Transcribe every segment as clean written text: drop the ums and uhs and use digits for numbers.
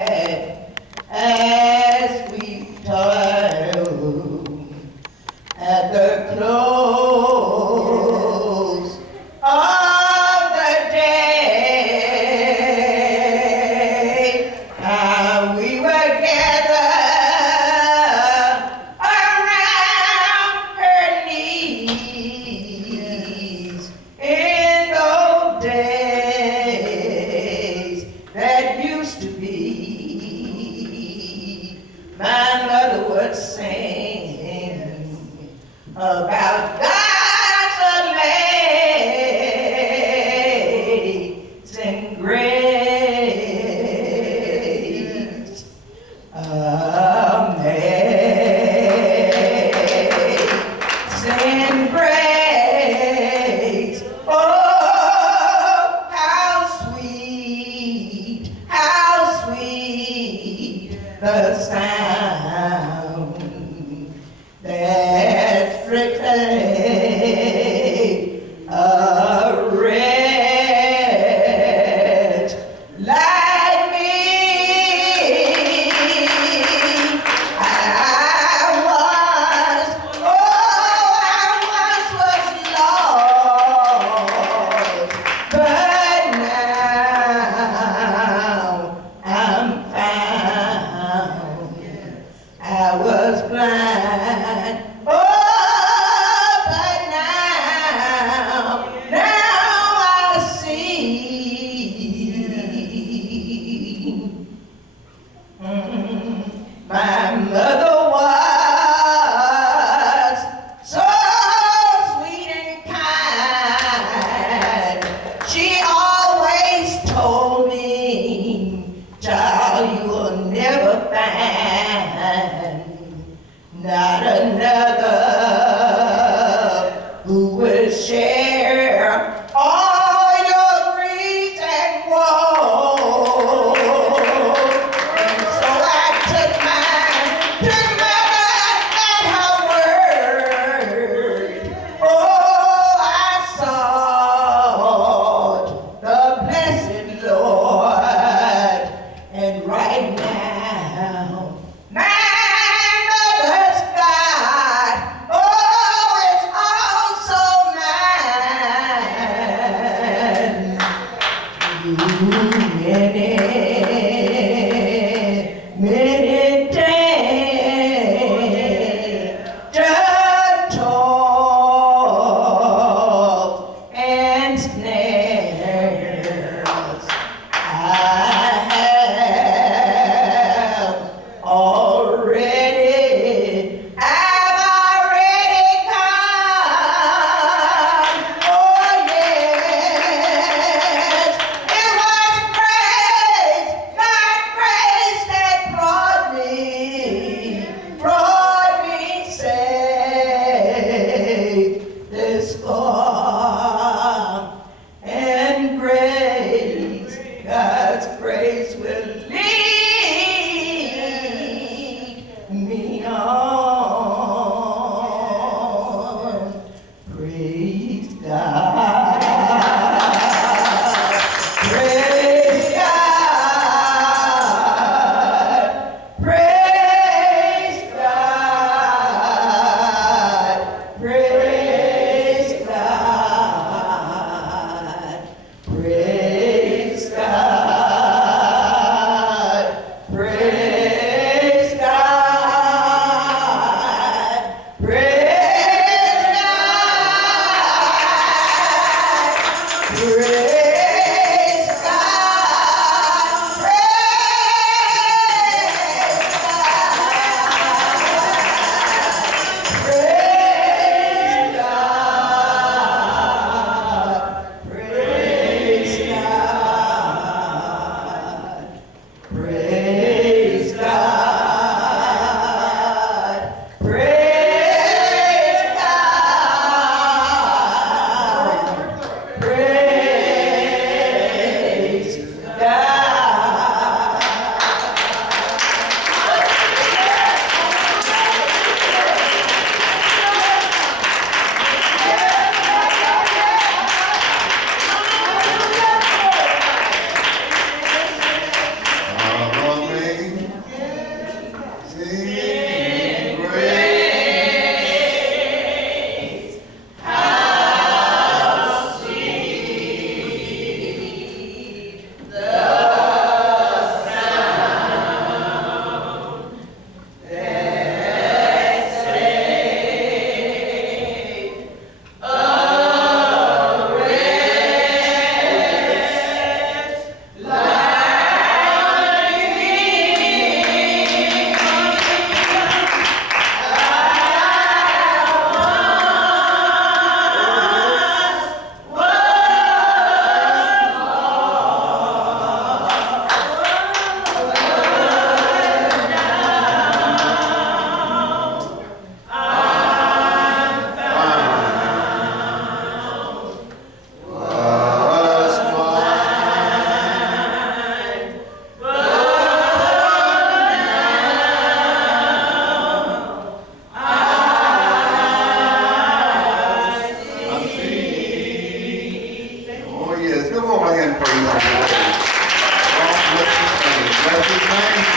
as we toil at the close of the day, how we were gathered around her knees in those days that used to be. My mother would sing about God's amazing grace. Amazing grace. Oh, how sweet the sound that frickled a wretch like me. I once was lost, but now I'm found. I was blind, oh, but now I see. My mother was so sweet and kind. She always told me, child, you will never find not another who will share all your griefs and woes. And so I took mother at her word. Oh, I sought the blessed Lord, and right now my mother's God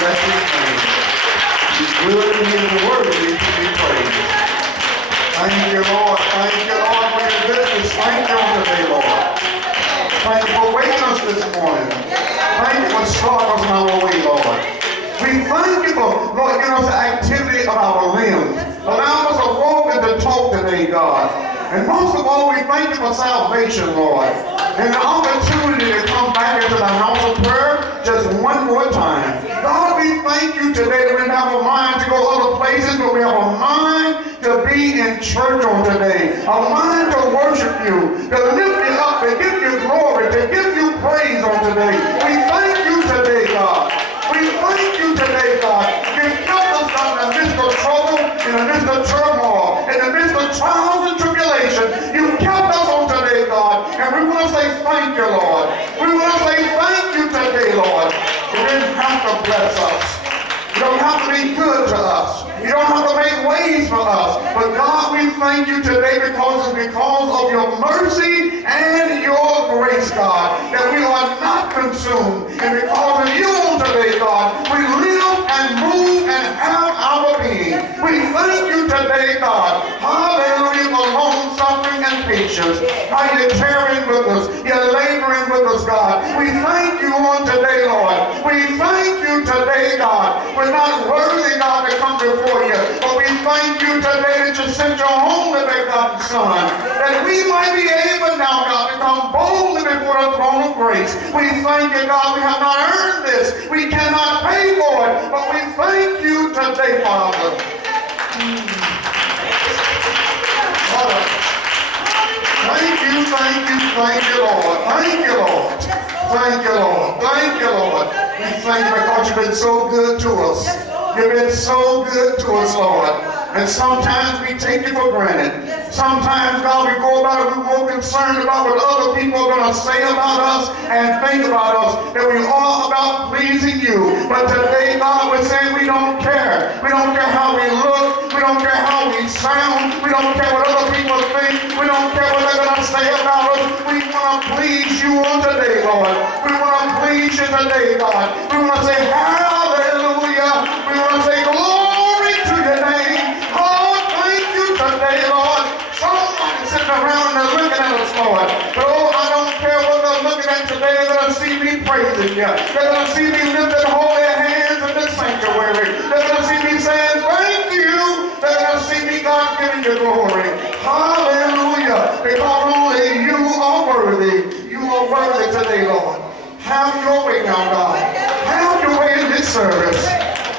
bless his name. He's good and he is worthy to be praised. Thank you, Lord. Thank you, Lord, for your goodness. Thank you on today, Lord. Thank you for waking us this morning. Thank you for starting us on our way, Lord. We thank you for, Lord, giving us the activity of our limbs. Allow us to walk and to talk today, God. And most of all, we thank you for salvation, Lord. And the opportunity to come back into the house of prayer just one more time. God, we thank you today that we have a mind to go other places, but we have a mind to be in church on today. A mind to worship you, to lift you up, to give you glory, to give you praise on today. We thank you today, God. We thank you today, God. You've kept us, God, in the midst of trouble, in the midst of turmoil, in the midst of trials and tribulation. You kept us on today, God. And we want to say thank you, Lord. We want to say thank you today, Lord. You didn't have to bless us. You don't have to be good to us. You don't have to make ways for us. But God, we thank you today because it's because of your mercy and your grace, God, that we are not consumed. And because of you on today, God, we live and move and have our being. We thank you today, God. Hallelujah, for long suffering and patience. How you're tearing with us. You're laboring with us, God. We thank you on today, Lord. We thank you today, God. We're not worthy, God, to come before you. But we thank you today that you sent your only begotten Son, that we might be able now, God, to come boldly before the throne of grace. We thank you, God, we have not earned this. We cannot pay for it. But we thank you today, Father. Father, thank you, Lord. Thank you, Lord. Thank you, Lord. Thank you, Lord. We thank you because you've been so good to us. You've been so good to us, Lord. And sometimes we take it for granted. Sometimes, God, we go about it, we're more concerned about what other people are going to say about us and think about us than we are about pleasing you. But today, God, we're saying we don't care. We don't care how we look. We don't care how we sound. We don't care what other people think. We don't care what they're going to say about us. We want to please you on today, Lord. We want to please you today, God. We want to say hallelujah. We want to say glory to your name. Oh, thank you today, Lord. Somebody sitting around and they're looking at us, Lord. But oh, I don't care what they're looking at today. They're going to see me praising you. They're going to see me lifting holy hands in the sanctuary. They're going to see me saying thank you. They're going to see me, God, giving you glory. Hallelujah. Because only you are worthy. You are worthy today, Lord. Have your way now, God. Have your way in this service.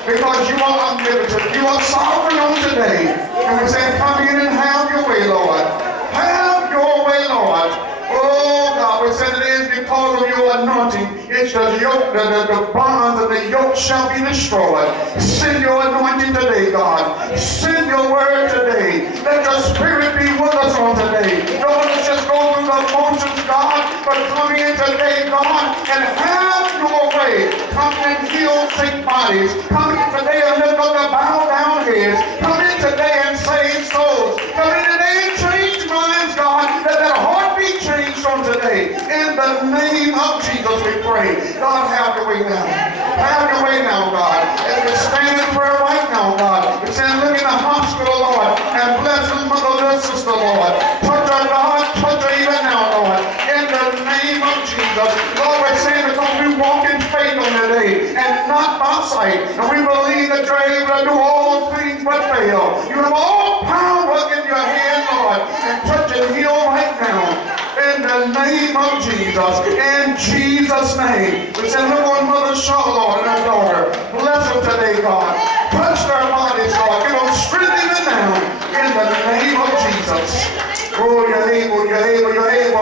Because you are omnipotent. You are sovereign on today. And we say, come in and have your way, Lord. Have your way, Lord. Oh, God, we said it is because of your anointing. It's the yoke, the bonds of the yoke shall be destroyed. Send your anointing today, God. Send your word today. Let your spirit be with us on today. Don't let us just go through the motions, God, but come in today, God, and have your way. Come and heal sick bodies. Come in today and lift up the bowed down heads. Come in today and save souls. Come in today and change minds, God. Let that heart be changed on today. In the name of Jesus we pray. God, have your way now. Have your way now, God. As we stand in prayer right now, God, we stand look in the hospital, Lord, and bless his mother and sister, Lord. Touch her, God. Touch her even now, Lord. In the name of Jesus. Lord, we're saying because we walk in faith on today and not by sight. And we believe that you're able to do all things but fail. You have all power in your hand, Lord. And touch and heal right now. In the name of Jesus. In Jesus' name. We say, look on Mother Shaw, Lord, and her daughter. Bless them today, God. Touch their bodies, Lord. Give them strength even now. In the name of Jesus. Oh, you're able,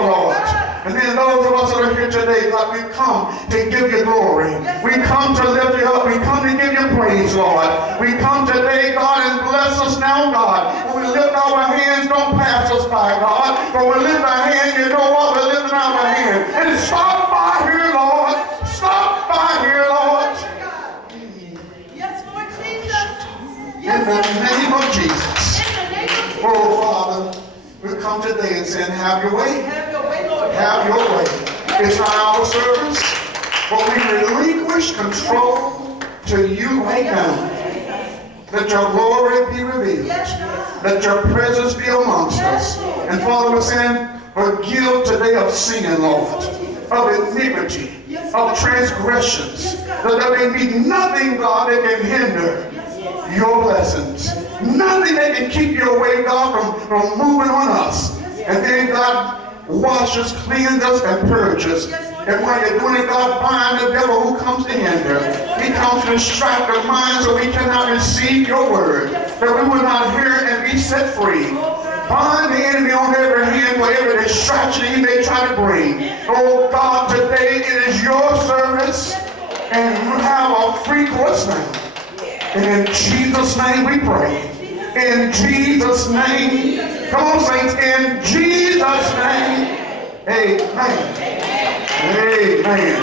Lord. And then those of us that are here today, God, we come to give you glory. We come to lift you up. We come to give you praise, Lord. We come today, God, and bless us now, God. When we lift our hands, don't pass us by, God. But we lift our hands, you know what? We're lifting our hands. And stop by here, Lord. Stop by here, Lord. Yes, Lord Jesus. In the name of Jesus. Oh, Father, we come today and saying, have your way. Have your way, Lord. Have your way. It's not our service, but we relinquish control to you right now. Let your glory be revealed. Yes, God. Let your presence be amongst us. And Father, we're saying, forgive today of sin, Lord, of iniquity, of transgressions. That there may be nothing, God, that can hinder your blessings. Nothing that can keep you away, God, from moving on us. And then, God, wash us, cleanse us, and purge us. And while you're doing it, God, bind the devil who comes to hinder. He comes to distract our minds so we cannot receive your word, that we will not hear and be set free. Bind the enemy on every hand, whatever distraction he may try to bring. Oh God, today it is your service, and you have a free course now. And in Jesus' name we pray. In Jesus' name. Come on, saints. In Jesus' name. Amen. Amen.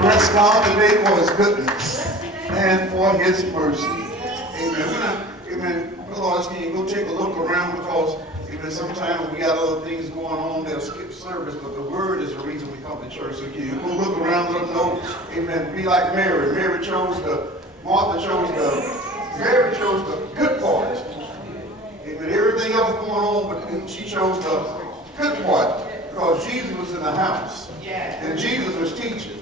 Bless God today for his goodness and for his mercy. Amen. Amen. Lord, can you go take a look around, because even sometimes we got other things going on that'll skip service, but the word is the reason we come to church. So can you go look around, let them know, amen, be like Mary. Mary chose Martha chose Mary chose the good part. Amen. Everything else going on, but she chose the good part, because Jesus was in the house. And Jesus was teaching.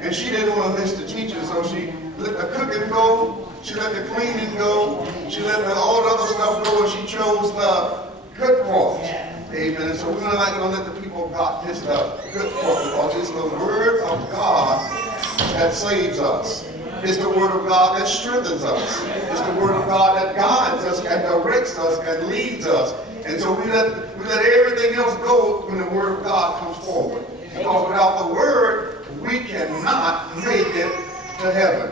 And she didn't want to miss the teaching, so she let the cooking go. She let the cleaning go. She let all the other stuff go, and she chose the good part. Amen. And so we're not going to let the people of God miss the good part, because it's the word of God that saves us. It's the word of God that strengthens us. It's the word of God that guides us and directs us and leads us. And so we let everything else go when the word of God comes forward. Because without the word, we cannot make it to heaven.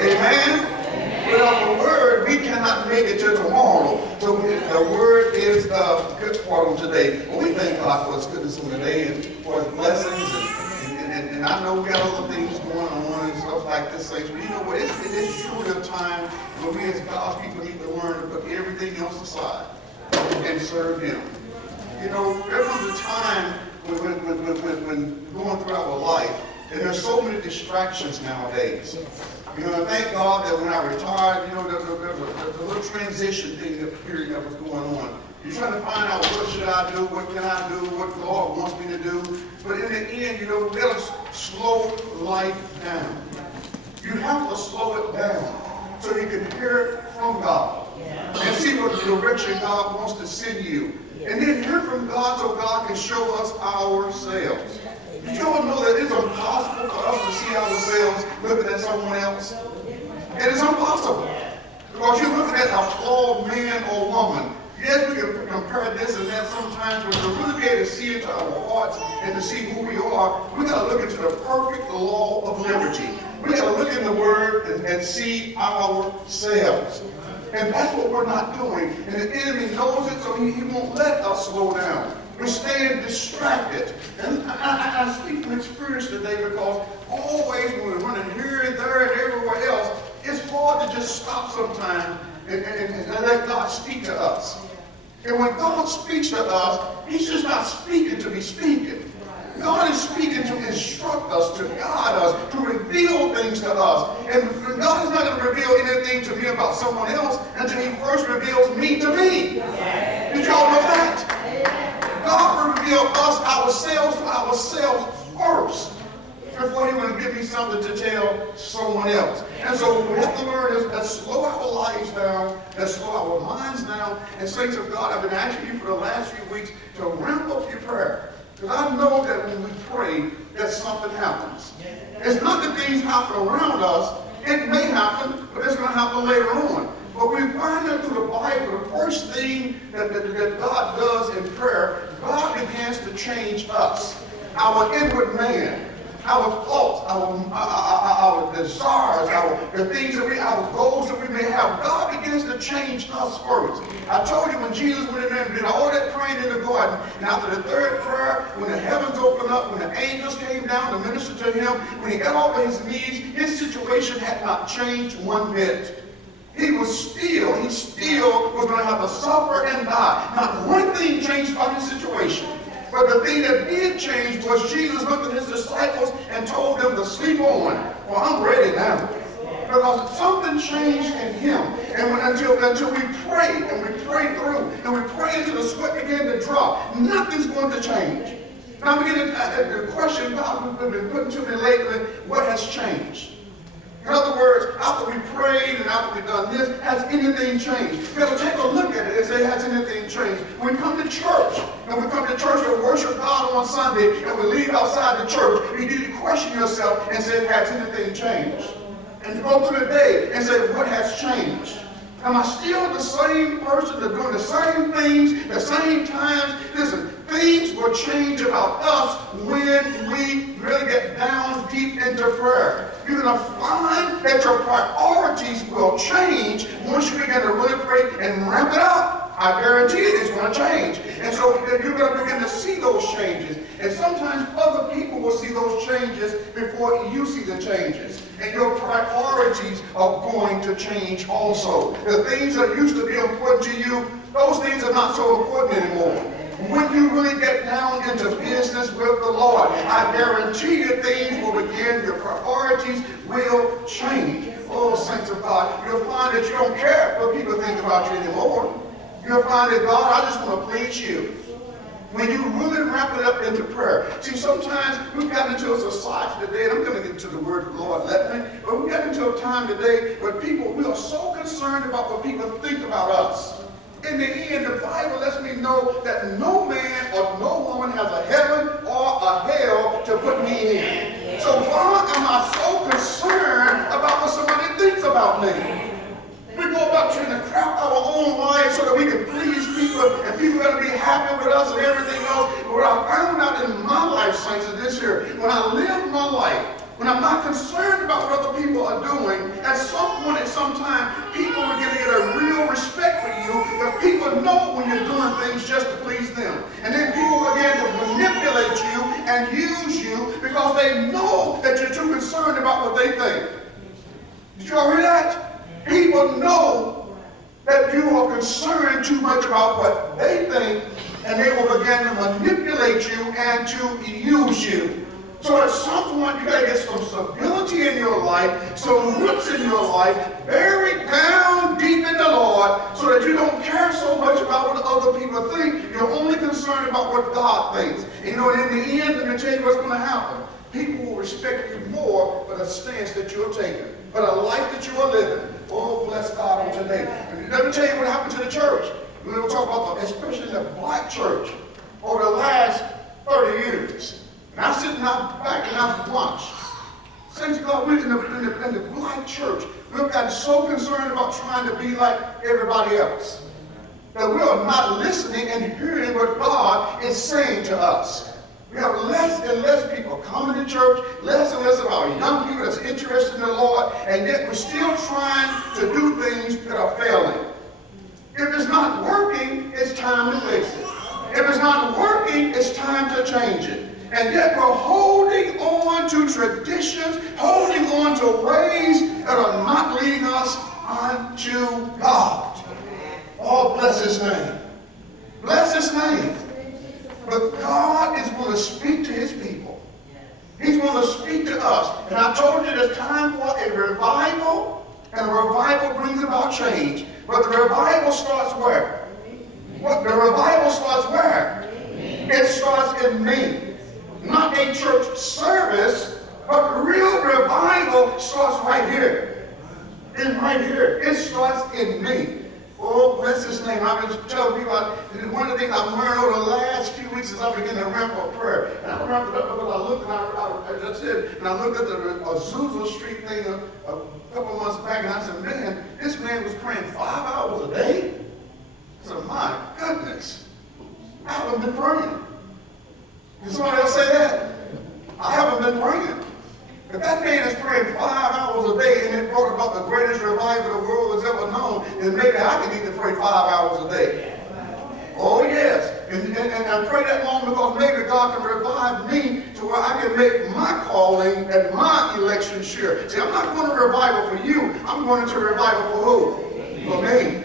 Amen. Without the word, we cannot make it to tomorrow. So the word is the good part of today. Well, we thank God for his goodness on today and for his blessings. And I know we got other things going on and stuff like this. But you know what? It is truly a time where we as God's people need to learn to put everything else aside and serve him. You know, there comes a time when going through our life, and there's so many distractions nowadays. You know, I thank God that when I retired, you know, there's a little transition thing, that period that was going on. You're trying to find out, what should I do, what can I do, what the Lord wants me to do. But in the end, you know, we got to slow life down. You have to slow it down so you can hear it from God and see what direction God wants to send you. And then hear from God so God can show us ourselves. Did you all know that it's impossible for us to see ourselves looking at someone else? It is impossible. Because you're looking at a flawed man or woman. Yes, we can compare this and that sometimes, but to really be able to see into our hearts and to see who we are, we got to look into the perfect law of liberty. We got to look in the Word and see ourselves. And that's what we're not doing. And the enemy knows it, so he won't let us slow down. We're staying distracted. And I speak from experience today, because always when we're running here and there and everywhere else, it's hard to just stop sometimes and let God speak to us. And when God speaks to us, he's just not speaking to be speaking. God is speaking to instruct us, to guide us, to reveal things to us. And God is not going to reveal anything to me about someone else until he first reveals me to me. Did y'all know that? God will reveal ourselves to ourselves first before he will give me something to tell someone else. And so what we have to learn is to slow our lives down, to slow our minds down, and say to God, I've been asking you for the last few weeks to ramp up your prayer. Because I know that when we pray, that something happens. It's not that things happen around us. It may happen, but it's going to happen later on. But we find that through the Bible, the first thing that God does in prayer, God begins to change us. Our inward man, our thoughts, our desires, the things that our goals that we may have. God begins to change us first. I told you when Jesus went in there and did all that praying in the garden, and after the third prayer, when the heavens opened up, when the angels came down to minister to him, when he got off of his knees, his situation had not changed one bit. He still was going to have to suffer and die. Not one thing changed about his situation. But the thing that did change was Jesus looked at his disciples and told them to sleep on. Well, I'm ready now. Because something changed in him. And until we prayed and we prayed through and we prayed until the sweat began to drop, nothing's going to change. Now I'm beginning the question God has been putting to me lately, what has changed? In other words, after we prayed and after we've done this, has anything changed? We have to take a look at it and say, has anything changed? When we come to church, and we come to church to worship God on Sunday, and we leave outside the church, you need to question yourself and say, has anything changed? And to go through the day and say, what has changed? Am I still the same person that's doing the same things, the same times? Listen, things will change about us when we really get down deep into prayer. You're going to find that your priorities will change once you begin to really pray and ramp it up. I guarantee it's going to change. And so you're going to begin to see those changes. And sometimes other people will see those changes before you see the changes. And your priorities are going to change also. The things that used to be important to you, those things are not so important anymore. When you really get down into business with the Lord, I guarantee you things will begin, your priorities will change. Oh, saints of God, you'll find that you don't care what people think about you anymore. You'll find that, God, I just want to please you. When you really wrap it up into prayer. See, sometimes we've gotten into a society today, and I'm going to get to the word of the Lord, let me, but we've gotten into a time today where we are so concerned about what people think about us. In the end, the Bible lets me know that no man or no woman has a heaven or a hell to put me in. So why am I so concerned about what somebody thinks about me? We go about trying to craft our own lives so that we can please people and people are going to be happy with us and everything else. But what I found out in my life, saints, is this here. When I live my life, when I'm not concerned about what other people are doing, at some point, at some time, people are going to get a real respect for you because people know when you're doing things just to please them. And then people begin to manipulate you and use you because they know that you're too concerned about what they think. Did you all hear that? People know that you are concerned too much about what they think, and they will begin to manipulate you and to use you. So at some point, you got to get some stability in your life, some roots in your life, buried down deep in the Lord, so that you don't care so much about what other people think. You're only concerned about what God thinks. And you know, in the end, let me tell you what's going to happen. People will respect you more for the stance that you're taking, for the life that you are living. Oh, bless God on today. And let me tell you what happened to the church. We're going to talk about, especially the black church, over the last 30 years. And I sit back and I watch. Saints of God, we're in the black church. We've gotten so concerned about trying to be like everybody else that we are not listening and hearing what God is saying to us. We have less and less people coming to church, less and less of our young people that's interested in the Lord, and yet we're still trying to do things that are failing. If it's not working, it's time to fix it. If it's not working, it's time to change it. And yet we're holding on to traditions, holding on to ways that are not leading us unto God. Oh, bless his name. Bless his name. But God is going to speak to his people. He's going to speak to us. And I told you there's time for a revival, and a revival brings about change. But the revival starts where? What? The revival starts where? It starts in me. Not a church service, but real revival starts right here. And right here. It starts in me. Oh, bless his name. I've been telling people, one of the things I've learned over the last few weeks is I begin to ramp up prayer. And I ramped it up because I looked and I looked at the Azusa Street thing a couple months back, and I said, man, this man was praying 5 hours a day? I said, my goodness, I haven't been praying. Did somebody else say that? I haven't been praying. If that man is praying 5 hours a day and it brought about the greatest revival the world has ever known, then maybe I can need to pray 5 hours a day. Oh, yes. And I pray that long because maybe God can revive me to where I can make my calling and my election sure. See, I'm not going to revival for you. I'm going to revival for who? For me.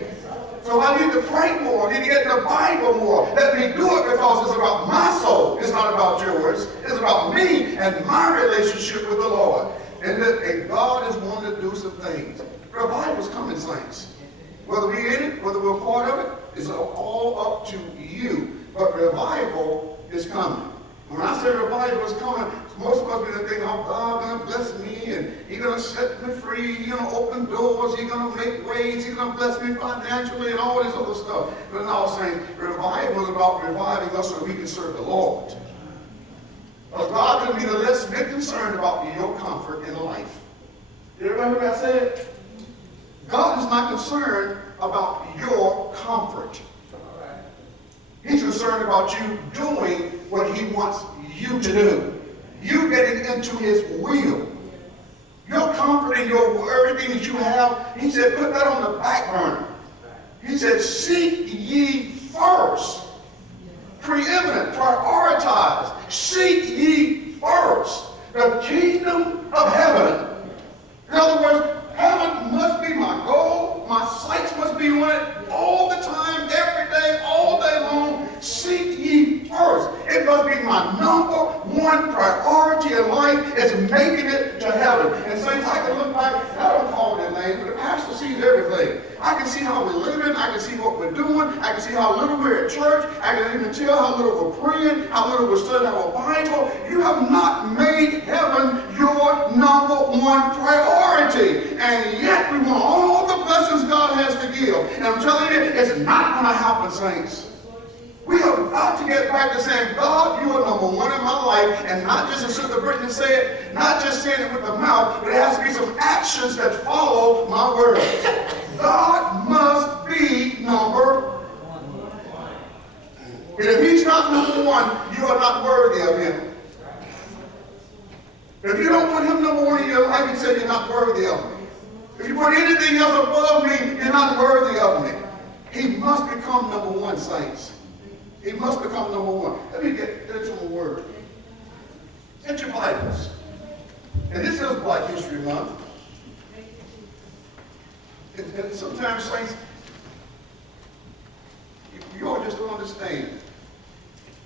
So I need to pray more. I need to get in the Bible more. Let me do it because it's about my soul. It's not about yours. It's about me and my relationship with the Lord. And God is wanting to do some things. Revival's coming, saints. Whether we're in it, whether we're part of it, it's all up to you. But revival is coming. When I say revival is coming, most of us be thinking, oh, God going to bless me, and He's going to set me free, He's going to open doors, He's going to make ways, He's going to bless me financially, and all this other stuff. But no, saying revival is about reviving us so we can serve the Lord. Because God can be the less bit concerned about your comfort in life. Did everybody hear what I said? God is not concerned about your comfort. He's concerned about you doing what He wants you to do. You getting into His will. Your comfort and everything that you have, He said, put that on the back burner. He said, seek ye first. Preeminent, prioritize. Seek ye first the kingdom of heaven. In other words, heaven must be my goal. My sights must be on it all the time, every day, all day long. Seek ye first. It must be my number one priority in life is making it to heaven. And saints, I can look back, I don't call their name, but the pastor sees everything. I can see how we're living. I can see what we're doing. I can see how little we're at church. I can even tell how little we're praying, how little we're studying our Bible. You have not made heaven your number one priority. And yet we want all the blessings God has to give. And I'm telling you, it's not going to happen, saints. We have got to get back to saying, God, you are number one in my life. And not just as Sister Brittany said, not just saying it with the mouth, but it has to be some actions that follow my words. God must be number one. And if He's not number one, you are not worthy of Him. If you don't put Him number one in your life, He said you're not worthy of me. If you put anything else above me, you're not worthy of me. He must become number one, saints. He must become number one. Let me get into a word. Get your Bibles. And this is Black History Month. And sometimes, saints, you all just don't understand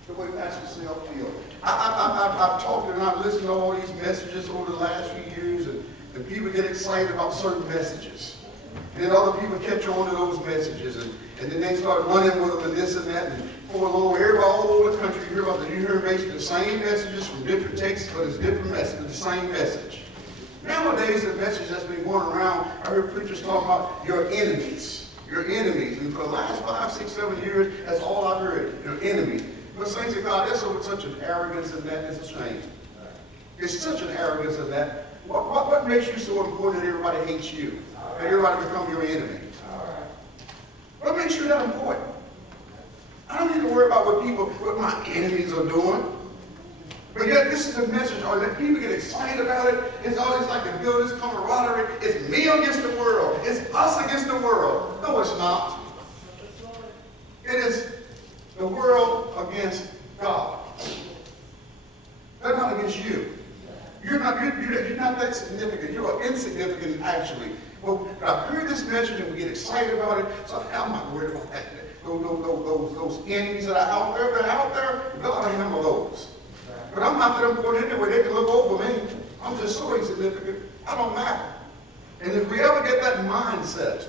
the way Pastor Sel feels. I've talked and I've listened to all these messages over the last few years, and people get excited about certain messages. And then other people catch on to those messages, and then they start running with them and this and that. And for along, everybody all over the country, you hear about you hear basically the same messages from different texts, but it's different messages, the same message. Nowadays, the message that's been going around, I heard preachers talking about your enemies. Your enemies. And for the last 5, 6, 7 years, that's all I've heard. Your enemies. But saints of God, there's such an arrogance in that, it's a shame. It's such an arrogance in that. What makes you so important that everybody hates you? That everybody become your enemy? What makes you that important? I don't need to worry about what my enemies are doing. But yet this is a message, or that people get excited about it. It's always like to build this camaraderie. It's me against the world. It's us against the world. No, it's not. It is the world against God. They're not against you. You're not that significant. You are insignificant, actually. Well, I heard this message and we get excited about it, so I'm not worried about that. Those enemies that are out there, they're out there. God will handle those. But I'm not that important anyway. They can look over me. I'm just so insignificant. I don't matter. And if we ever get that mindset,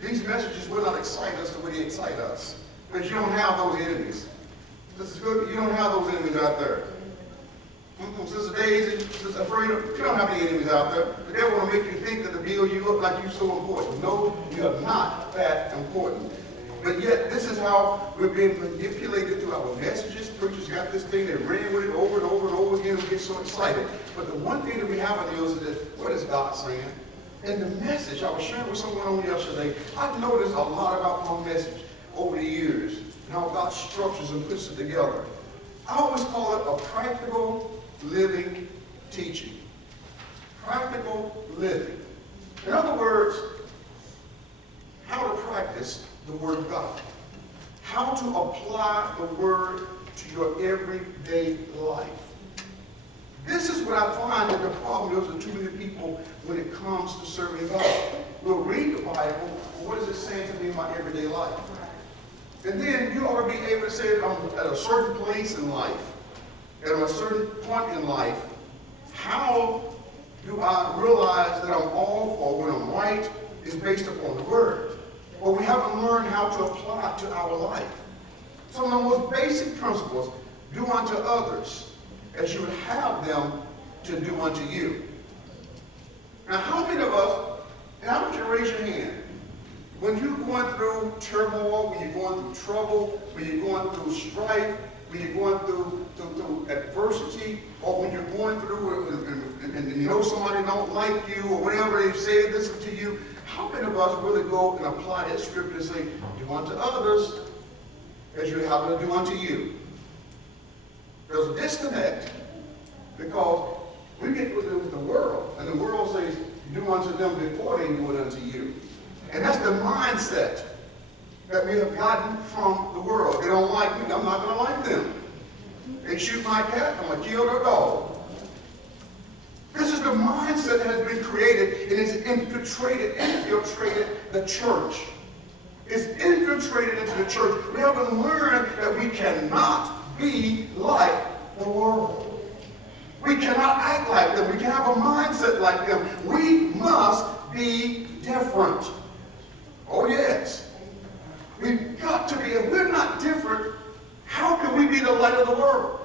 these messages will not excite us the way they excite us. Because you don't have those enemies. This is good. You don't have those enemies out there. Sister Daisy, Sister Frida, you don't have any enemies out there. The devil will make you think that to build you up like you're so important. No, you are not that important. But yet, this is how we're being manipulated through our messages. Preachers got this thing, they ran with it over and over and over again, we get so excited. But the one thing that we have in is that, what is God saying? And the message, I was sharing with someone on yesterday, I've noticed a lot about my message over the years, and how God structures and puts it together. I always call it a practical living teaching. Practical living. In other words, how to practice the Word of God. How to apply the Word to your everyday life. This is what I find that the problem is with too many people when it comes to serving God. will read the Bible. What is it saying to me in my everyday life? And then you ought to be able to say, I'm at a certain place in life, at a certain point in life, how do I realize that I'm off or when I'm right is based upon the Word? Well, we haven't learned how to apply it to our life. Some of the most basic principles: do unto others as you would have them to do unto you. Now, how many of us, and I want you to raise your hand, when you're going through turmoil, when you're going through trouble, when you're going through strife, when you're going through adversity, or when you're going through and you know somebody don't like you, or whatever they say this to you, how many of us really go and apply that scripture and say, do unto others as you have them to do unto you? There's a disconnect, because we get with the world, and the world says, do unto them before they do it unto you. And that's the mindset that we have gotten from the world. They don't like me, I'm not going to like them. They shoot my cat, I'm going to kill their dog. This is the mindset that has been created, and it's infiltrated the church. It's infiltrated into the church. We haven't learned that we cannot be like the world. We cannot act like them. We can have a mindset like them. We must be different. Oh, yes. We've got to be. If we're not different, how can we be the light of the world?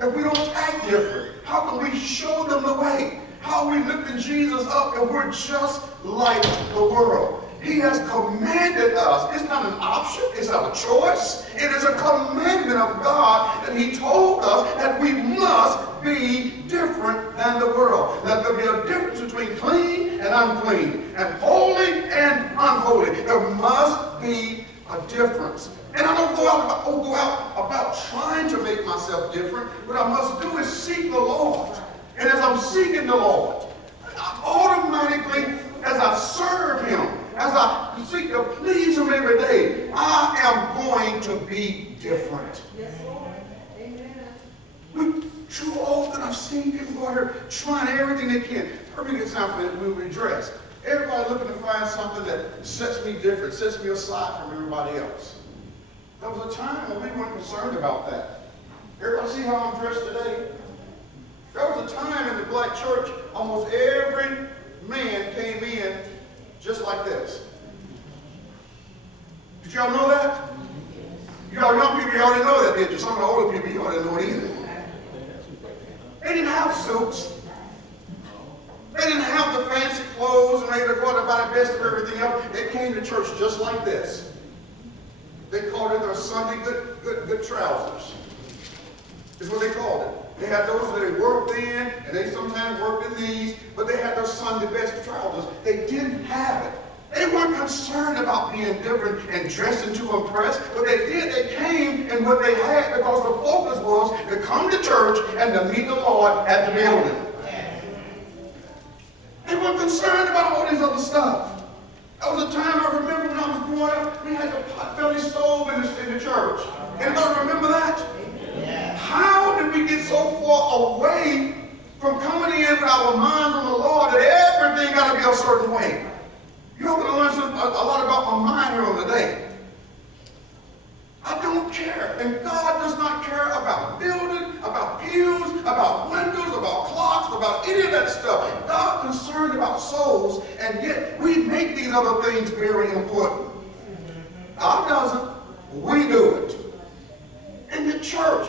If we don't act different, how can we show them the way? How are we lifting Jesus up if we're just like the world? He has commanded us. It's not an option. It's not a choice. It is a commandment of God, and He told us that we must be different than the world. That there be a difference between clean and unclean, and holy and unholy. There must be a difference. And I don't go out about trying to make myself different. What I must do is seek the Lord. And as I'm seeking the Lord, automatically, as I serve Him, as I seek to please Him every day, I am going to be different. Yes, Lord. Amen. Too often I've seen people go out here trying everything they can. Perfect example that we would dress. Everybody looking to find something that sets me different, sets me aside from everybody else. There was a time when we weren't concerned about that. Everybody see how I'm dressed today? There was a time in the black church, almost every man came in just like this. Did y'all know that? Y'all young people, y'all didn't know that, did you? Some of the older people, y'all didn't know it either. They didn't have suits. They didn't have the fancy clothes, and they were going to buy the best of everything else. They came to church just like this. They called it their Sunday good trousers. Is what they called it. They had those that they worked in, and they sometimes worked in these, but they had their Sunday best trousers. They didn't have it. They weren't concerned about being different and dressing to impress. What they did, they came in what they had, because the focus was to come to church and to meet the Lord at the building. They weren't concerned about all these other stuff. There was a time I remember when I was growing up, we had the pot-belly stove in the church. Anybody remember that? How did we get so far away from coming in with our minds on the Lord that everything got to be a certain way? You're going to learn a lot about my mind here on the day. I don't care. And God does not care about building, about pews, about windows, about clocks, about any of that stuff. God's concerned about souls, and yet we make these other things very important. God doesn't. We do it. In the church,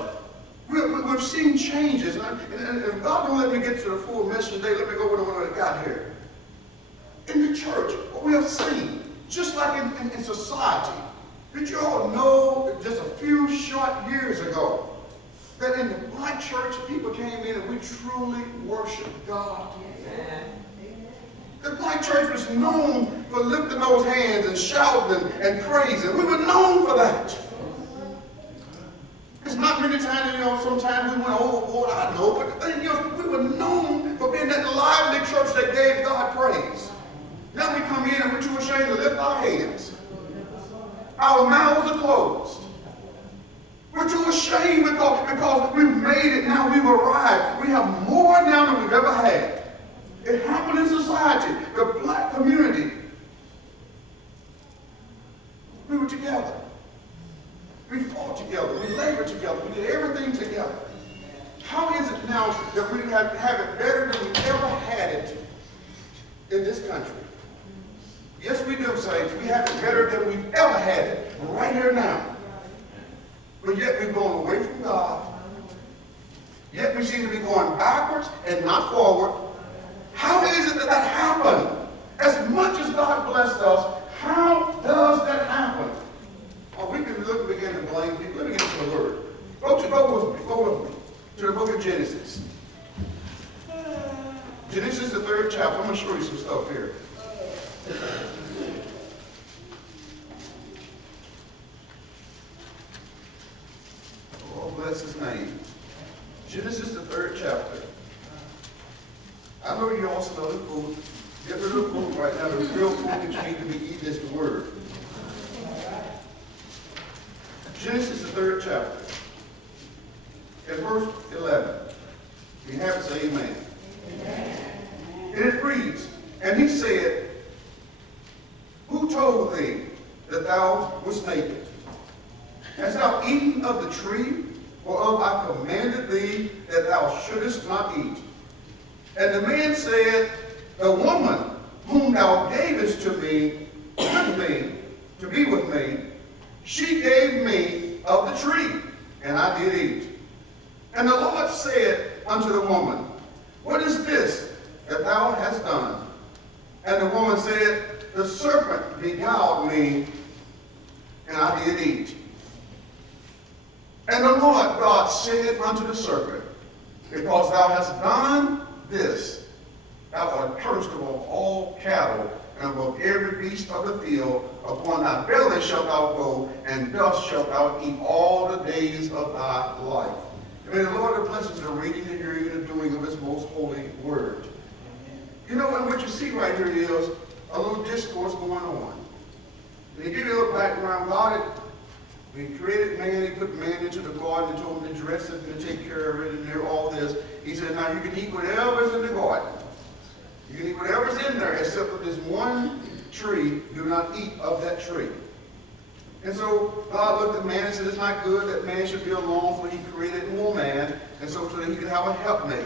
we've seen changes. And God don't let me get to the full message today. Let me go with what I got here. In the church, what we have seen, just like in society, did you all know that just a few short years ago, that in the black church, people came in and we truly worshiped God? Amen. The black church was known for lifting those hands and shouting and praising. We were known for that. It's not many times, sometimes we went overboard, I know, but we were known for being that lively church that gave God praise. Now we come in and we're too ashamed to lift our hands. Our mouths are closed. We're too ashamed because we've made it now, we've arrived. We have more now than we've ever had. It happened in society. The black community in this country. Yes, we do, saints. We have it better than we've ever had it, right here now. But yet we're going away from God. Yet we seem to be going backwards and not forward. How is it that that happened? As much as God blessed us, how does that happen? Oh, we can look and begin to blame people. Let me get to the word. Go with me to the book of Genesis. Genesis, the 3rd chapter. I'm going to show you some stuff here. Oh, bless his name. Genesis, the 3rd chapter. I know you all smell the food. Get rid of the food right now. The real food that you need to be eating is the word. Genesis, the 3rd chapter. And verse 11. If you have it, say amen. Amen. And it reads, and he said, who told thee that thou wast naked? Hast thou eaten of the tree, whereof I commanded thee that thou shouldest not eat? And the man said, the woman whom thou gavest to me, to be with me, she gave me of the tree, and I did eat. And the Lord said unto the woman, what is this that thou hast done? And the woman said, the serpent beguiled me, and I did eat. And the Lord God said unto the serpent, because thou hast done this, thou art cursed above all cattle, and above every beast of the field. Upon thy belly shalt thou go, and dust shalt thou eat all the days of thy life. May the Lord have blessed the reading, the hearing, and the doing of his most holy word. You know, and what you see right here is a little discourse going on. And to give you a little background, God he created man, he put man into the garden and told him to dress it and to take care of it and do all this. He said, now you can eat whatever's in the garden. You can eat whatever's in there, except for this one tree. Do not eat of that tree. And so God looked at man and said, it's not good that man should be alone, so he created more man, and so that he could have a helpmate.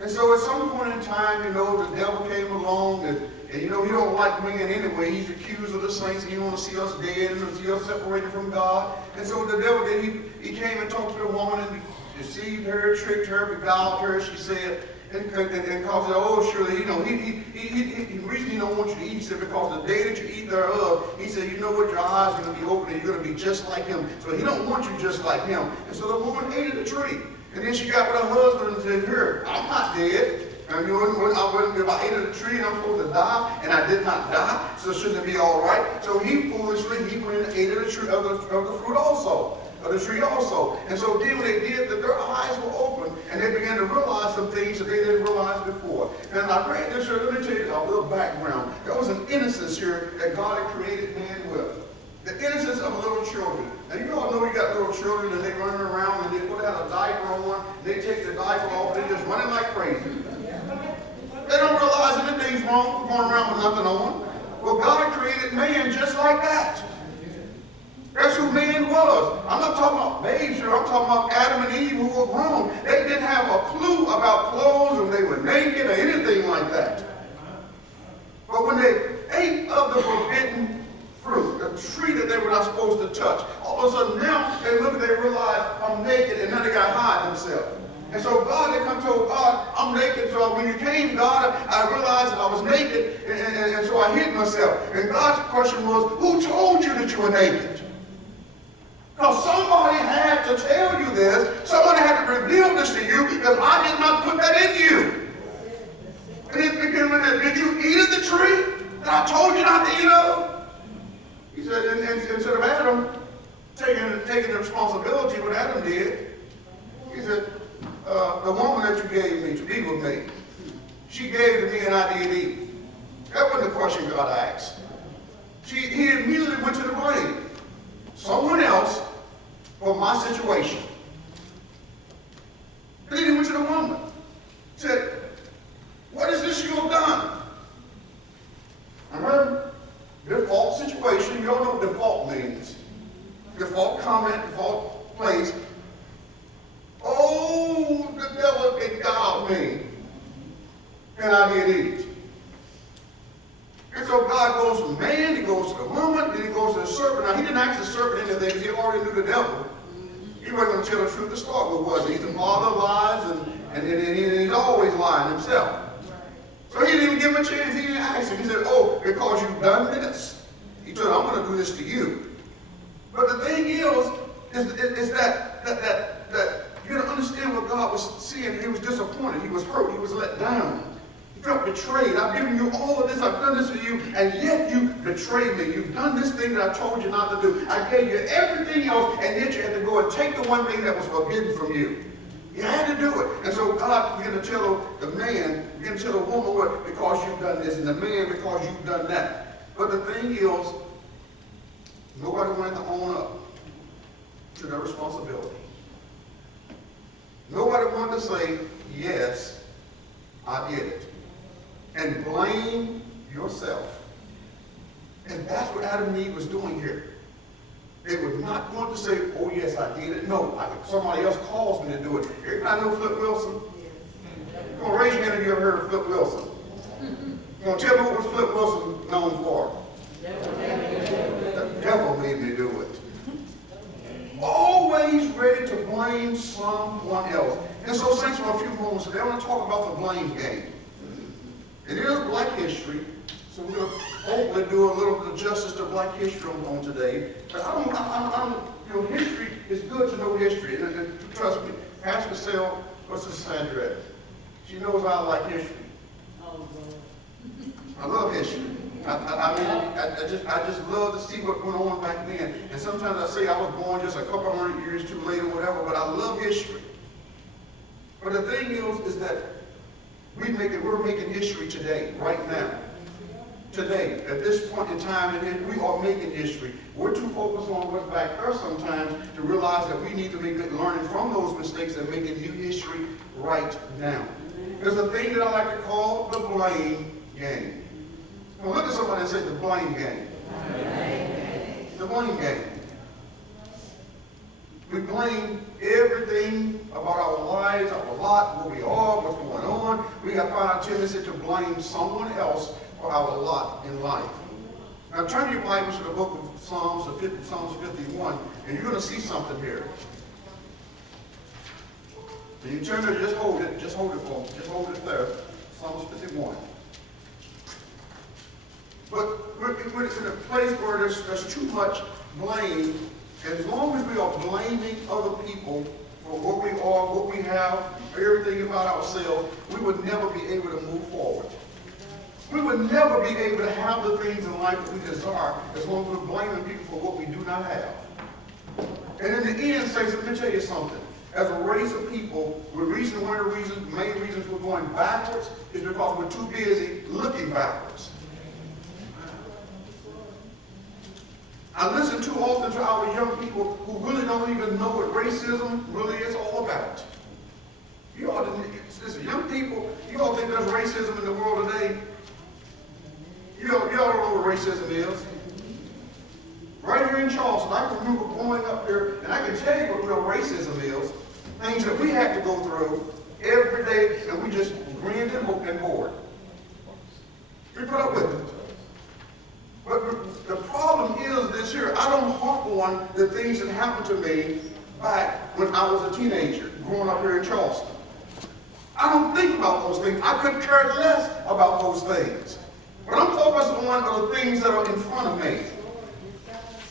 And so at some point in time, you know, the devil came along, and you know, he don't like man anyway. He's accused of the saints, and he wants to see us dead and see us separated from God. And so the devil did, he came and talked to the woman and deceived her, tricked her, beguiled her, she said, and caused her, oh, surely, you know, the reason he don't want you to eat, he said, because the day that you eat thereof, he said, you know what, your eyes are going to be open and you're going to be just like him. So he don't want you just like him. And so the woman ate of the tree. And then she got with her husband and said, here, I'm not dead. And if I ate of the tree and I'm supposed to die, and I did not die, so shouldn't it be all right? So he foolishly, he went and ate of the tree, of the fruit also. Of the tree also. And so then when they did that, their eyes were open and they began to realize some things that they didn't realize before. And I read this here, let me tell you a little background. There was an innocence here that God had created man with. The innocence of little children. Now you all know you got little children and they running around and they put out a diaper on, and they take the diaper off and they just running like crazy. They don't realize anything's wrong going around with nothing on. Well, God created man just like that. That's who man was. I'm not talking about babes here. I'm talking about Adam and Eve who were grown. They didn't have a clue about clothes or they were naked or anything like that. But when they ate of the forbidden fruit, the tree that they were not supposed to touch, all of a sudden now they look and they realize I'm naked, and now they got to hide themselves. And so God had come told God, I'm naked. So when you came, God, I realized I was naked, and so I hid myself. And God's question was, who told you that you were naked? Because somebody had to tell you this. Somebody had to reveal this to you, because I did not put that in you. And it began with that, did you eat of the tree that I told you not to eat of? He said, and instead of Adam taking the responsibility, what Adam did, he said, the woman that you gave me to be with me, she gave to me and I did eat. That wasn't the question God asked. He immediately went to the blame. Someone else for my situation. And then he went to the woman. He said, what is this you have done? Remember, default situation, you all know what default means. Default comment, default place. Oh, the devil beguiled me, and I did eat. so God goes from man, he goes to the woman, then he goes to the serpent. Now, he didn't ask the serpent anything because he already knew the devil. He wasn't going to tell the truth to start with, was he? He's the father of lies, and he's always lying himself. So he didn't even give him a chance. He didn't ask him. He said, oh, because you've done this. He told him, I'm going to do this to you. But the thing is that you got to understand what God was seeing. He was disappointed. He was hurt. He was let down. He felt betrayed. I've given you all of this. I've done this for you, and yet you betrayed me. You've done this thing that I told you not to do. I gave you everything else, and yet you had to go and take the one thing that was forbidden from you. You had to do it. And so God began to tell the man, began to tell the woman, what? Because you've done this, and the man, because you've done that. But the thing is, nobody wanted to own up to their responsibility. Nobody wanted to say, yes, I did it. And blame yourself. And that's what Adam and Eve was doing here. They were not going to say, oh yes, I did it. No, somebody else caused me to do it. Everybody know Flip Wilson? Come on, raise your hand if you ever heard of Flip Wilson. Come on, tell me what was Flip Wilson known for? The devil made me do it. Always ready to blame someone else. And so, saints, for a few moments today, I want to talk about the blame game. It is Black History, so we're going to hopefully do a little bit of justice to Black history on today. But history is good to know history. And trust me, Pastor Sal, what's his address? She knows I like history. I love history. I just love to see what went on back then. And sometimes I say I was born just a couple hundred years too late or whatever, but I love history. But the thing is that we're making history today, right now. Today, at this point in time, we are making history. We're too focused on what's back there sometimes to realize that we need to be learning from those mistakes and making new history right now. There's a thing that I like to call the blame game. Now look at somebody and say the blame game. The blame game. We blame everything about our lives, our lot, where we are, what's going on. We have found a tendency to blame someone else for our lot in life. Now turn your Bibles to the book of Psalms 51, and you're going to see something here. And you turn to it, just hold it for me. Just hold it there. Psalms 51. But we're in a place where there's too much blame. And as long as we are blaming other people for what we are, what we have, everything about ourselves, we would never be able to move forward. We would never be able to have the things in life that we desire as long as we're blaming people for what we do not have. And in the end, saints, let me tell you something. As a race of people, one of the main reasons we're going backwards is because we're too busy looking backwards. I listen too often to our young people who really don't even know what racism really is all about. You all, listen, young people, you all think there's racism in the world today. You all don't know what racism is. Right here in Charleston, I can remember growing up here, and I can tell you what real racism is. Things that we have to go through every day, and we just grinned and bore it. We put up with it. But the problem is this here, I don't harp on the things that happened to me back when I was a teenager, growing up here in Charleston. I don't think about those things. I couldn't care less about those things. But I'm focused on the things that are in front of me.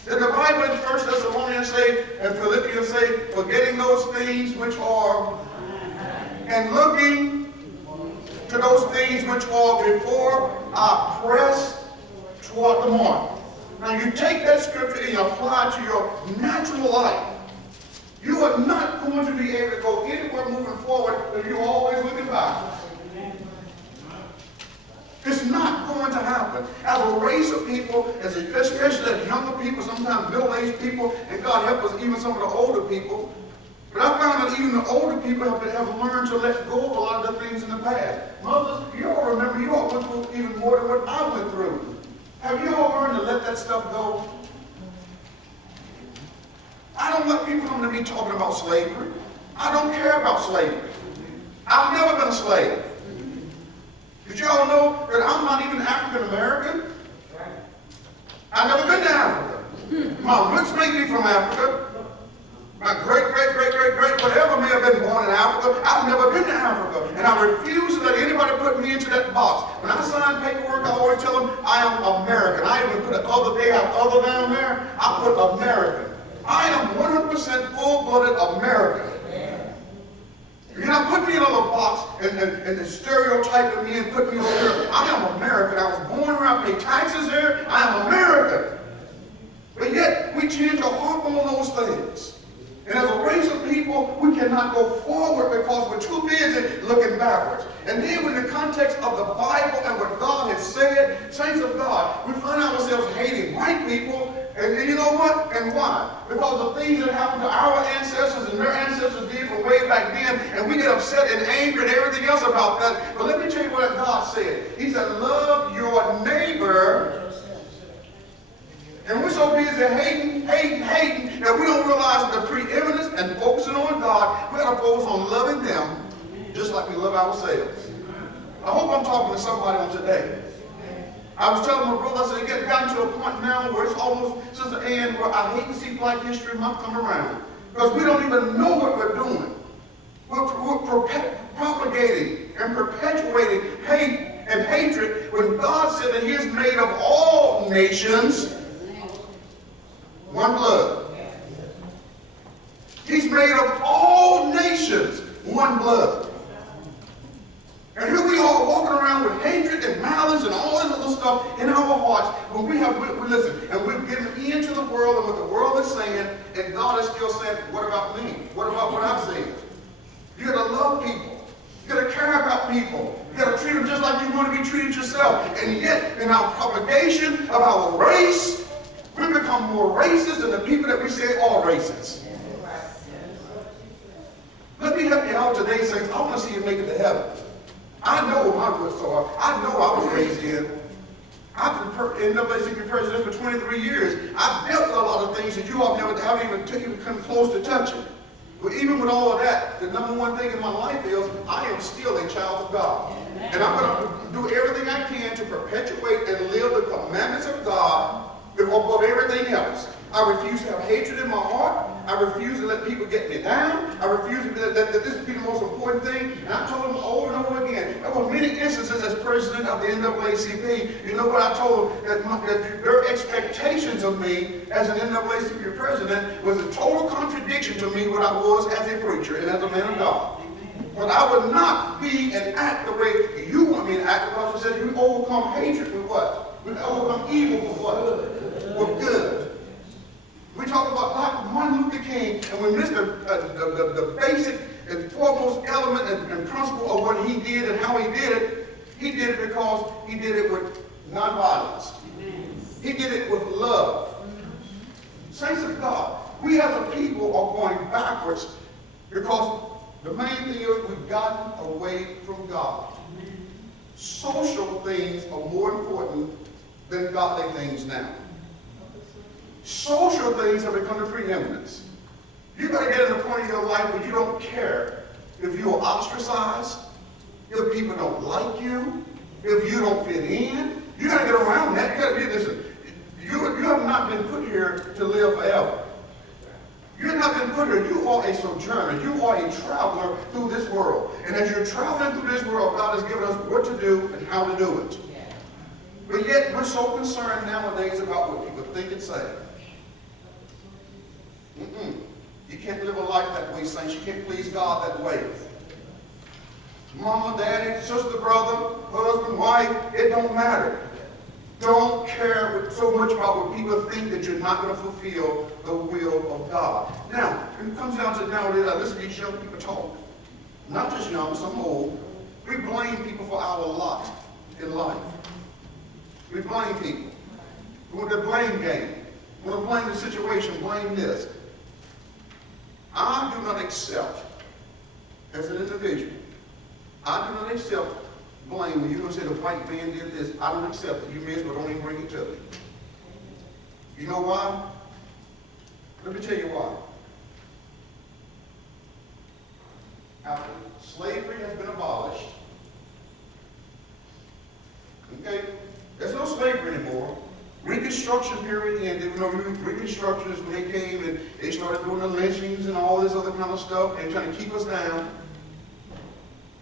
Did the Bible in 1 Thessalonians say, and Philippians say, forgetting those things which are, and looking to those things which are before, I press toward the mark. Now you take that scripture and you apply it to your natural life. You are not going to be able to go anywhere moving forward if you're always looking backwards. It's not going to happen. As a race of people, especially as younger people, sometimes middle-aged people, and God help us, even some of the older people. But I found that even the older people have learned to let go of a lot of the things in the past. Mothers, you all remember, you all went through even more than what I went through. Have you all learned to let that stuff go? I don't let people come to me talking about slavery. I don't care about slavery. I've never been a slave. Did y'all know that I'm not even African American? My roots may be from Africa. My great, whatever may have been born in Africa, I've never been to Africa. And I refuse to let anybody put me into that box. When I sign paperwork, I always tell them I am American. I even put the other day, I have other down there, I put American. I am 100% full-blooded American. You're not putting me in a little box and stereotyping me and putting me over here. I am American. I was born here. I pay taxes here. I am American. But yet, we tend to harp on those things. And as a race of people, we cannot go forward because we're too busy looking backwards. And then in the context of the Bible and what God has said, saints of God, we find ourselves hating white people. And you know what? And why? Because of things that happened to our ancestors and their ancestors did from way back then. And we get upset and angry and everything else about that. But let me tell you what God said. He said, love your neighbor. And we're so busy hating, that we don't realize the preeminence and focusing on God. We got to focus on loving them just like we love ourselves. I hope I'm talking to somebody on today. I was telling my brother, I said, it gotten to a point now where it's almost, Sister Ann, where I hate to see Black History Month come around. Because we don't even know what we're doing. We're propagating and perpetuating hate and hatred when God said that He has made of all nations one blood. He's made of all nations one blood. And here we are walking around with hatred and malice and all this other stuff in our hearts. When we listen, and we've given into the world and what the world is saying, and God is still saying, what about me? What about what I'm saying? You got to love people. You got to care about people. You got to treat them just like you want to be treated yourself. And yet, in our propagation of our race, we become more racist than the people that we say are racist. Let me help you out today, saints. I want to see you make it to heaven. I know what my roots are. I know I was raised in. I've been NAACP president for 23 years. I've dealt with a lot of things that you all haven't even come close to touching. But even with all of that, the number one thing in my life is I am still a child of God. And I'm going to do everything I can to perpetuate and live the commandments of God above everything else. I refuse to have hatred in my heart. I refuse to let people get me down. I refuse to let this be the most important thing. And I told them over and over again. There were many instances as president of the NAACP. You know what I told them? That their expectations of me as an NAACP president was a total contradiction to me what I was as a preacher and as a man of God. But I would not be and act the way you want me to act, because you said you overcome hatred with what? We overcome evil with what? With good. We talk about Dr. Martin Luther King, and we missed the basic and foremost element and principle of what he did and how he did it. He did it because he did it with nonviolence. He did it with love. Saints of God, we as a people are going backwards because the main thing is we've gotten away from God. Social things are more important than godly things now. Social things have become the preeminence. You've got to get to the point in your life where you don't care if you're ostracized, if people don't like you, if you don't fit in. You got to get around that. You got to be, listen, you have not been put here to live forever. You've not been put here. You are a sojourner. You are a traveler through this world. And as you're traveling through this world, God has given us what to do and how to do it. But yet, we're so concerned nowadays about what people think and say. You can't live a life that way, saints. You can't please God that way. Mama, daddy, sister, brother, husband, wife, it don't matter. Don't care so much about what people think that you're not going to fulfill the will of God. Now, when it comes down to nowadays, I listen to these young people talk. Not just young, some old. We blame people for our lot in life. We blame people. We want the blame game. We want to blame the situation, blame this. I do not accept, as an individual, I do not accept blame when you're going to say the white man did this. I don't accept it. You may as well don't even bring it to me. You know why? Let me tell you why. After slavery has been abolished, okay, there's no slavery anymore. Reconstruction period ended. You know, Reconstruction is when they came and they started doing the lynchings and all this other kind of stuff and trying to keep us down.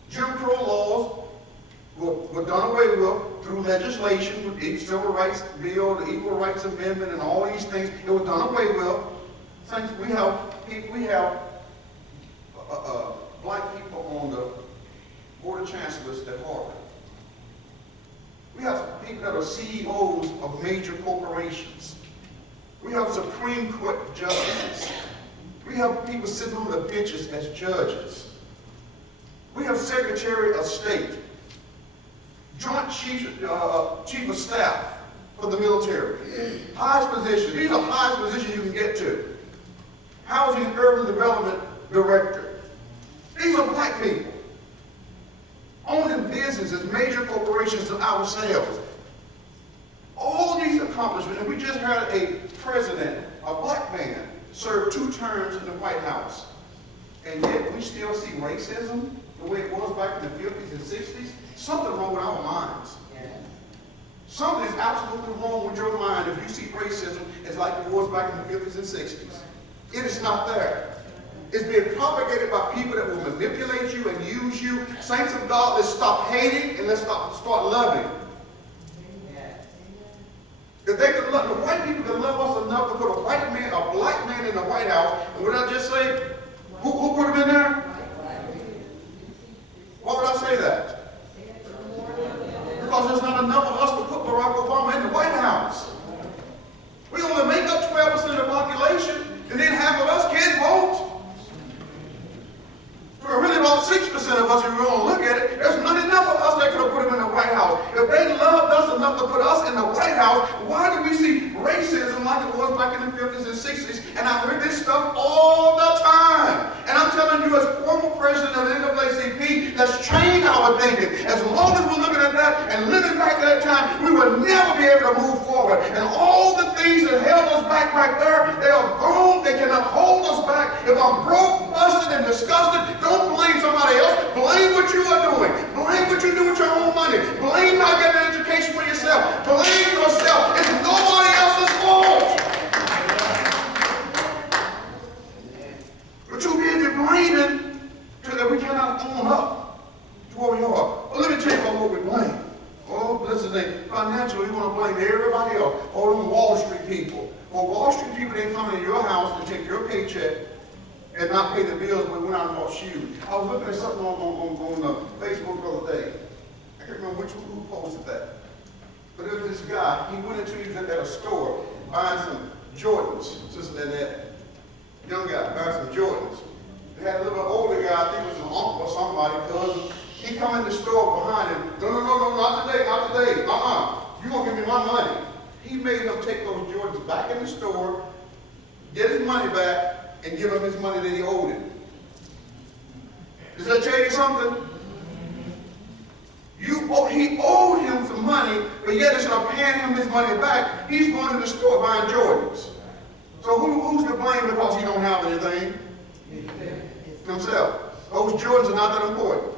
Jim Crow laws were done away with through legislation, with the Civil Rights Bill, the Equal Rights Amendment, and all these things. It was done away with. Since we have black people on the Board of Chancellors at Harvard. We have people that are CEOs of major corporations. We have Supreme Court justices. We have people sitting on the benches as judges. We have Secretary of State, Joint Chief of Staff for the military. Highest position. These are highest positions you can get to. Housing and Urban Development Director. These are black people. Owning businesses, major corporations ourselves. All these accomplishments, and we just had a president, a black man, serve 2 terms in the White House. And yet we still see racism the way it was back in the 50s and 60s. Something wrong with our minds. Something is absolutely wrong with your mind if you see racism as like it was back in the 50s and 60s. It is not there. It's being propagated by people that will manipulate you and use you. Saints of God, let's stop hating and let's start loving. If they could love, the white people can love us enough to put a white man, a black man in the White House, and would I just say, who put him in there? Why would I say that? Because there's not enough of us to put Barack Obama in the White House. We only make up 12% of the population, and then half of us can't vote. We're really about 6% of us, if you want to look at it. There's not enough of us that could have put him in the White House. If they loved us enough to put us in the White House, why do we see racism like it was back in the 50s and 60s? And I heard this stuff all the time. And I'm telling you, as former president of the NAACP, let's change our thinking. As long as we're looking at that and living back at that time, we will never be able to move forward. And all the things that held us back right there, they are gone. They cannot hold us back. If I'm broke, busted, and disgusted, don't blame somebody else. Blame what you are doing. Blame what you do with your own money. Blame not getting an education for yourself. Blame yourself. It's nobody else's fault. We're too busy blaming so that we cannot own up to where we are. Well, let me tell you about what we blame. Oh, bless his name. Financially, we want to blame everybody else. All them Wall Street people. Well, Wall Street people didn't come into your house to take your paycheck and not pay the bills when we went out and bought shoes. I was looking at something on Facebook the other day. I can't remember who posted that. But there was this guy, he went into, he was at a store buying some Jordans, just that young guy buying some Jordans. They had a little older guy, I think it was an uncle or somebody, cousin. He come in the store behind him, no, not today. You gonna give me my money. He made him take those Jordans back in the store, get his money back, and give him his money that he owed him. Does that tell you something? He owed him some money, but yet instead of paying him his money back, he's going to the store buying Jordans. So who's to blame because he don't have anything? Himself. Those Jordans are not that important.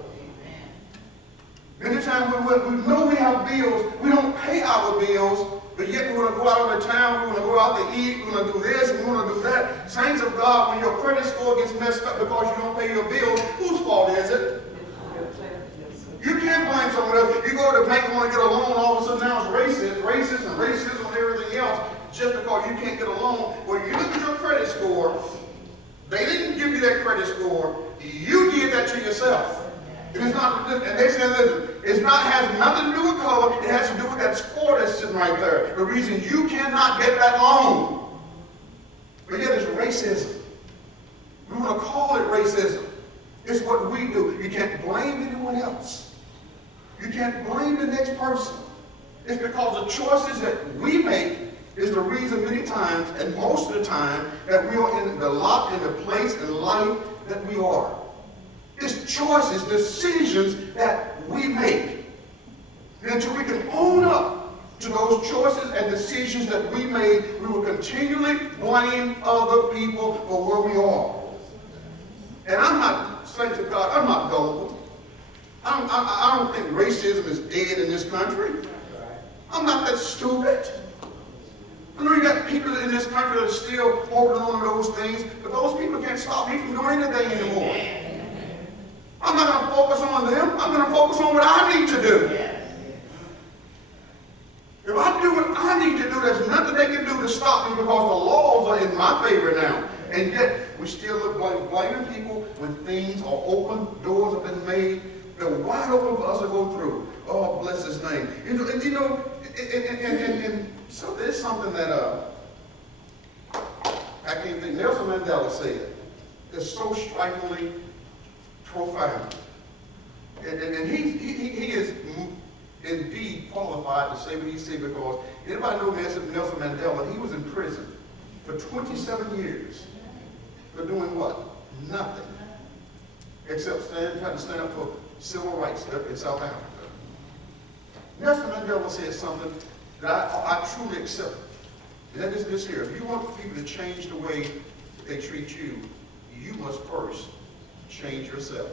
Many times we know we have bills, we don't pay our bills, but yet we want to go out on the town, we want to go out to eat, we want to do this, we want to do that. Saints of God, when your credit score gets messed up because you don't pay your bills, whose fault is it? You can't blame someone else. You go to the bank and want to get a loan, all of a sudden now it's racism and everything else, just because you can't get a loan. Well, you look at your credit score, they didn't give you that credit score, you did that to yourself. It is not, and they say, listen, has nothing to do with color, it has to do with that score that's sitting right there. The reason you cannot get that loan. But yet it's racism. We want to call it racism. It's what we do. You can't blame anyone else. You can't blame the next person. It's because the choices that we make is the reason many times, and most of the time, that we are in the place in life that we are. It's choices, decisions that we make. And until we can own up to those choices and decisions that we made, we will continually blame other people for where we are. And I'm not saying to God, I'm not gullible. I don't think racism is dead in this country. I'm not that stupid. I know you got people in this country that are still holding on to those things, but those people can't stop me from doing anything anymore. I'm not going to focus on them. I'm going to focus on what I need to do. If I do what I need to do, there's nothing they can do to stop me because the laws are in my favor now. And yet, we still look like blaming people when things are open, doors have been made, they're wide open for us to go through. Oh, bless his name. And so there's something that I can't think, Nelson Mandela said. It's so strikingly profound. And he is indeed qualified to say what he said, because anybody know Nelson Mandela? He was in prison for 27 years for doing what? Nothing. Except trying to stand up for civil rights in South Africa. Nelson Mandela said something that I truly accept. And that is this here. If you want people to change the way they treat you, you must first change yourself.